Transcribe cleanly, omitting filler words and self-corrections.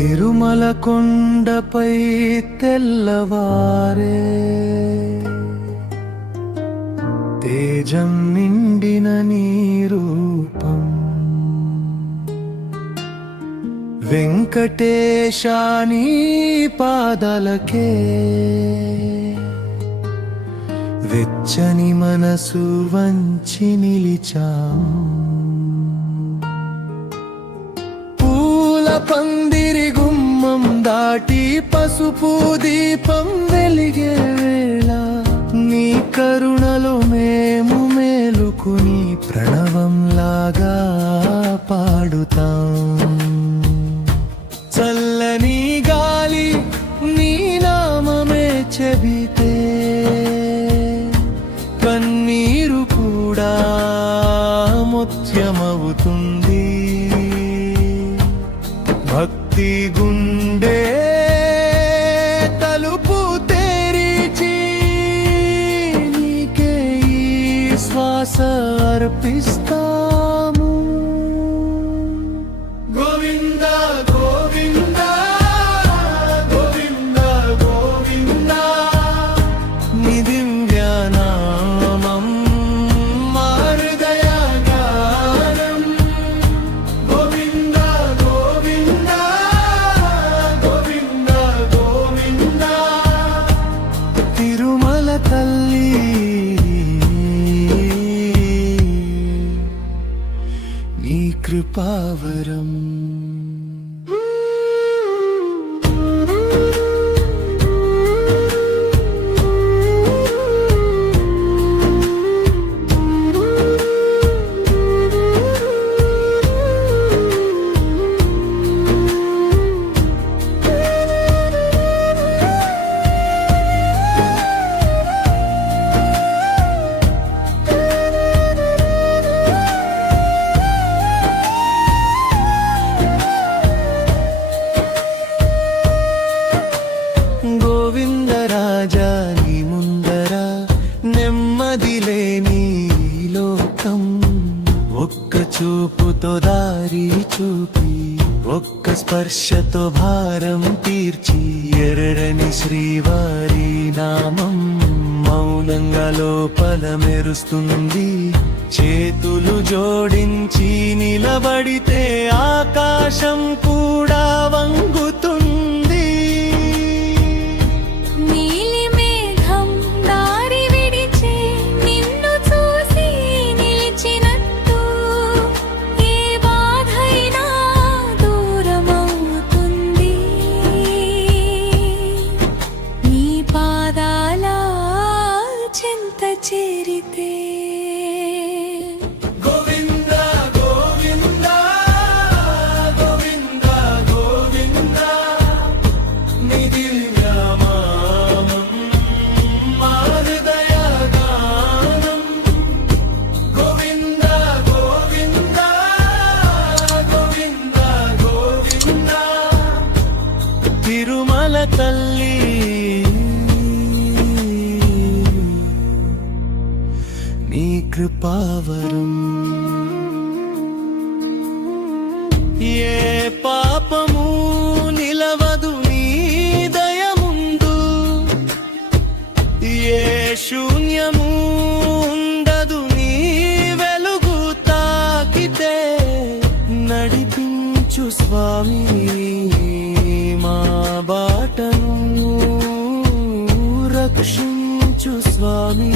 తిరుమల కొండపై తెల్లవారే తేజం నిండిన నీ రూపం వెంకటేశాని పాదాలకే వెచ్చని మనసు వంచి నిలిచాం పూల పందిరి గుమ్మం దాటి పసుపు దీపం వెలిగే వేళ నీ కరుణలో మేము మేలుకుని ప్రణవంలాగా పాడుతాం చల్లని గాలి నీ నామమే చెబితే కన్నీరు కూడా ముత్యమవుతుంది భక్తి గుండె తలుపు తెరిచి నీకే ఈ శ్వాస అర్పిస్తాము గోవింద గోవింద గోవింద గోవింద నీ దివ్య నామం మా హృదయ గానం గోవింద గోవింద గోవింద గోవింద తిరుమల తల్లి నీ కృపావరం గోవిందరాజా నీ ముందర నెమ్మదిలేని లోకం ఒక్క చూపుతో దారి చూపి ఒక్క స్పర్శతో భారం తీర్చి ఎర్రని శ్రీవారి నామం మౌనంగా లోపల మెరుస్తుంది చేతులు జోడించి నిలబడితే ఆకాశం కూడా వంగుతుంది నీలి మేఘం దారి విడిచి నిన్ను చూసి నిలిచినట్టు ఏ బాధైనా దూరమవుతుంది నీ పాదాల చెంత చేరితే గోవింద గోవింద గోవింద గోవింద నీ దివ్య నామం మా హృదయ గానం గోవింద గోవింద గోవింద గోవింద తిరుమల తల్లి నీ కృపావరం ఏ పాపము నిలవదు నీ దయ ముందు ఏ శూన్యము ఉండదు నీ వెలుగు తాకితే నడిపించు స్వామి మా బాటను రక్షించు స్వామి